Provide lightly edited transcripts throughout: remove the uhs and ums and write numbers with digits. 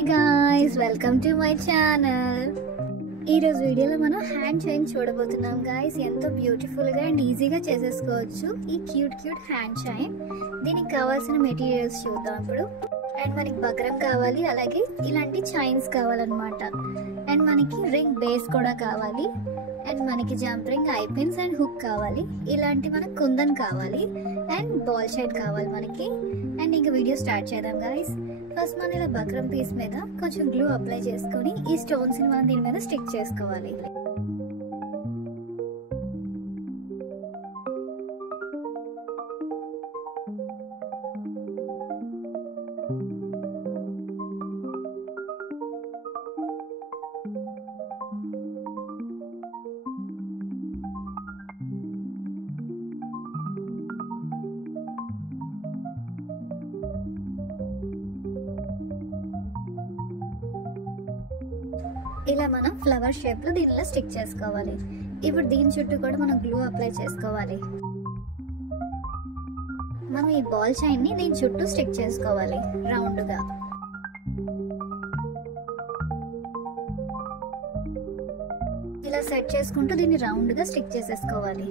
Hi guys, welcome to my channel. ఈరోజు వీడియోలో మనం హ్యాండ్ చైన్ చూడబోతున్నాం గాయ్స్. ఎంతో బ్యూటిఫుల్గా అండ్ ఈజీగా చేసేసుకోవచ్చు ఈ క్యూట్ హ్యాండ్ చైన్. దీనికి కావాల్సిన మెటీరియల్స్ చూద్దాం ఇప్పుడు. అండ్ మనకి బక్రం కావాలి, అలాగే ఇలాంటి చైన్స్ కావాలన్నమాట. అండ్ మనకి రింగ్ బేస్ కూడా కావాలి, అండ్ మనకి jump ring, I pins and hook కావాలి. ఇలాంటి మనకు కుందన్ కావాలి అండ్ బాల్ చైన్ కావాలి మనకి. అండ్ ఇంకా వీడియో స్టార్ట్ చేద్దాం గాయ్స్. ఫస్ట్ మనం ఇలా బక్రం పీస్ మీద కొంచెం గ్లూ అప్లై చేసుకొని ఈ స్టోన్స్ ని మనం దీని మీద స్టిక్ చేసుకోవాలి. ఇలా మనం ఫ్లవర్ షేప్ లో దీనిలో స్టిక్ చేసుకోవాలి. ఇప్పుడు దీని చుట్టూ కూడా మనం గ్లూ అప్లై చేసుకోవాలి. మనం ఈ బాల్ చైన్ ని దీని చుట్టూ స్టిక్ చేసుకోవాలి రౌండ్ గా. ఇలా సెట్ చేసుకుంటూ దీన్ని రౌండ్ గా స్టిక్ చేసేసుకోవాలి.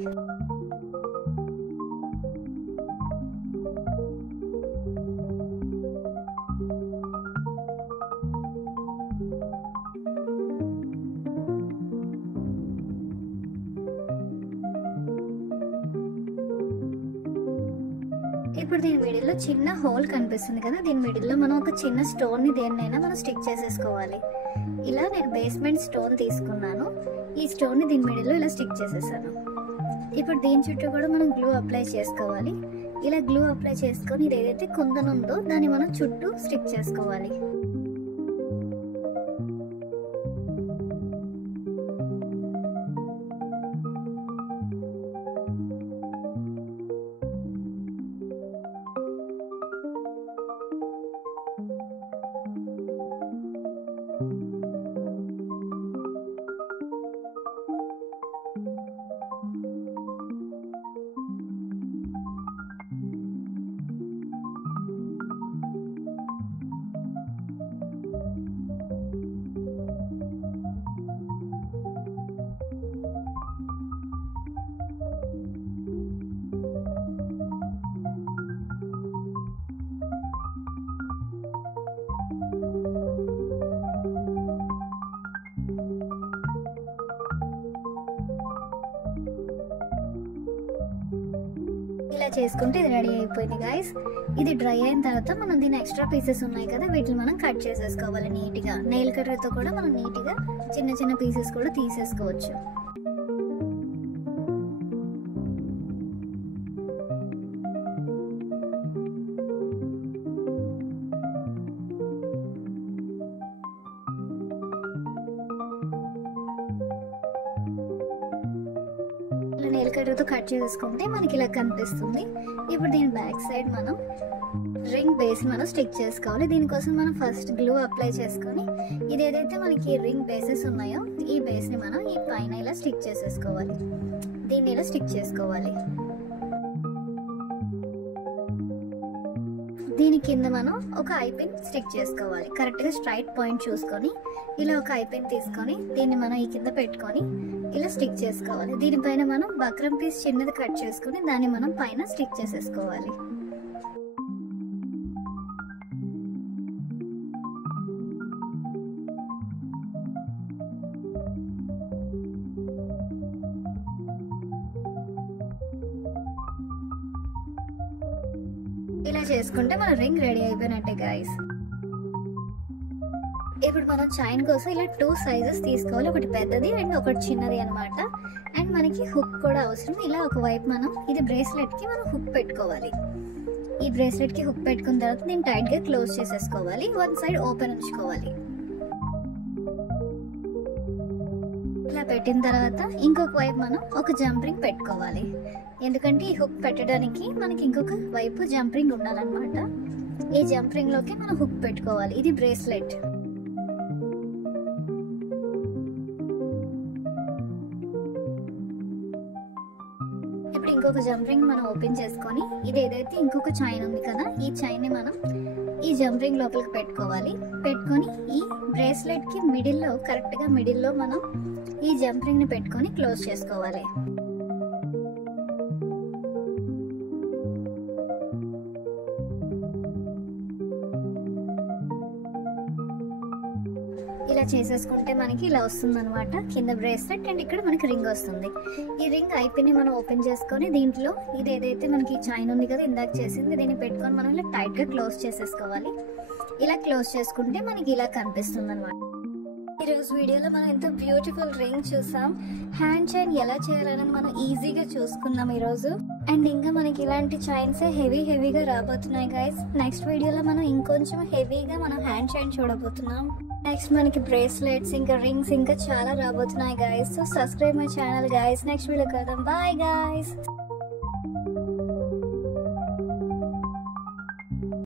ఇప్పుడు దీని మిడిల్ లో చిన్న హోల్ కనిపిస్తుంది కదా, దీని మిడిల్ లో మనం ఒక చిన్న స్టోన్ ని దేన్నైనా మనం స్టిక్ చేసేసుకోవాలి. ఇలా నేను బేస్మెంట్ స్టోన్ తీసుకున్నాను, ఈ స్టోన్ ని దీని మిడిల్ లో ఇలా స్టిక్ చేసేసాను. ఇప్పుడు దీని చుట్టూ కూడా మనం గ్లూ అప్లై చేసుకోవాలి. ఇలా గ్లూ అప్లై చేసుకొని ఇది ఏదైతే కుందన్ ఉందో దాన్ని మనం చుట్టూ స్టిక్ చేసుకోవాలి. ఇలా చేసుకుంటే ఇది రెడీ అయిపోయింది గాయస్. ఇది డ్రై అయిన తర్వాత మనం దీని ఎక్స్ట్రా పీసెస్ ఉన్నాయి కదా, వీటిని మనం కట్ చేసేసుకోవాలి నీట్ గా. నెయిల్ కట్టర్తో కూడా మనం నీట్ గా చిన్న పీసెస్ కూడా తీసేసుకోవచ్చు. నెయిల్ కట్టర్తో కట్ చేసుకుంటే మనకి ఇలా కనిపిస్తుంది. ఇప్పుడు దీని బ్యాక్ సైడ్ మనం రింగ్ బేస్ మనం స్టిక్ చేసుకోవాలి. దీనికోసం మనం ఫస్ట్ గ్లూ అప్లై చేసుకొని ఇది ఏదైతే మనకి రింగ్ బేసెస్ ఉన్నాయో ఈ బేస్ ని మనం ఈ పైన ఇలా స్టిక్ చేసేసుకోవాలి. దీన్ని ఇలా స్టిక్ చేసుకోవాలి. దీని కింద మనం ఒక ఐ పిన్ స్టిక్ చేసుకోవాలి. కరెక్ట్ గా స్ట్రైట్ పాయింట్ చూసుకొని ఇలా ఒక ఐ పిన్ తీసుకొని దీన్ని మనం ఈ కింద పెట్టుకొని ఇలా స్టిక్ చేసుకోవాలి. దీనిపైన మనం బక్రం పీస్ చిన్నది కట్ చేసుకుని దాన్ని మనం పైన స్టిక్ చేసేసుకోవాలి. ఇలా చేసుకుంటే మన రింగ్ రెడీ అయిపోయినట్టే గాయస్. ఇప్పుడు మనం చైన్ కోసం ఇలా 2 సైజెస్ తీసుకోవాలి, ఒకటి పెద్దది అండ్ ఒకటి చిన్నది అన్నమాట. అండ్ మనకి హుక్ కూడా అవసరం. ఇలా ఒకవైపు మనం ఇది బ్రేస్లెట్ కి మనం హుక్ పెట్టుకోవాలి. ఈ బ్రేస్లెట్ కి హుక్ పెట్టుకున్న తర్వాత దీన్ని టైట్ గా క్లోజ్ చేసేసుకోవాలి. వన్ సైడ్ ఓపెన్ ఉంచుకోవాలి. ఇలా పెట్టిన తర్వాత ఇంకొక వైపు మనం ఒక జంప్ రింగ్ పెట్టుకోవాలి. ఎందుకంటే ఈ హుక్ పెట్టడానికి మనకి ఇంకొక వైపు జంప్ రింగ్ ఉండాలన్నమాట. ఈ జంప్ రింగ్ లోకి మనం హుక్ పెట్టుకోవాలి. ఇది బ్రేస్లెట్. ఇప్పుడు ఇంకొక జంప్ రింగ్ మనం ఓపెన్ చేసుకొని ఇది ఏదైతే ఇంకొక చైన్ ఉంది కదా, ఈ చైన్ ని మనం ఈ ఈ జంప్ రింగ్ లోపలికి పెట్టుకోవాలి. పెట్టుకొని ఈ బ్రేస్లెట్ కి మిడిల్లో, కరెక్ట్ గా మిడిల్లో మనం ఈ జంప్ రింగ్ ని పెట్టుకొని క్లోజ్ చేసుకోవాలి. ఇలా చేసేసుకుంటే మనకి ఇలా వస్తుంది అనమాట. కింద బ్రేస్లెట్ అండ్ ఇక్కడ మనకి రింగ్ వస్తుంది. ఈ రింగ్ ఐపిని మనం ఓపెన్ చేసుకొని దీంట్లో ఇది ఏదైతే మనకి చైన్ ఉంది కదా ఇందాక చేసింది, దీన్ని పెట్టుకొని మనం ఇలా టైట్ గా క్లోజ్ చేసేసుకోవాలి. ఇలా క్లోజ్ చేసుకుంటే మనకి ఇలా కనిపిస్తుంది అనమాట. ఈరోజు వీడియోలో మనం ఎంతో బ్యూటిఫుల్ రింగ్ చూసాం. హ్యాండ్ చైన్ ఎలా చేయాలని మనం ఈజీగా చూసుకున్నాం ఈరోజు. అండ్ ఇంకా మనకి ఇలాంటి చైన్స్ హెవీగా రాబోతున్నాయి గైస్. నెక్స్ట్ వీడియోలో మనం ఇంకొంచెం హెవీగా మనం హ్యాండ్ చైన్ చూడబోతున్నాం. నెక్స్ట్ మనకి బ్రేస్లెట్స్ ఇంకా రింగ్స్ ఇంకా చాలా రాబోతున్నాయి guys. So subscribe my channel guys. Next video కలుద్దాం. Bye guys.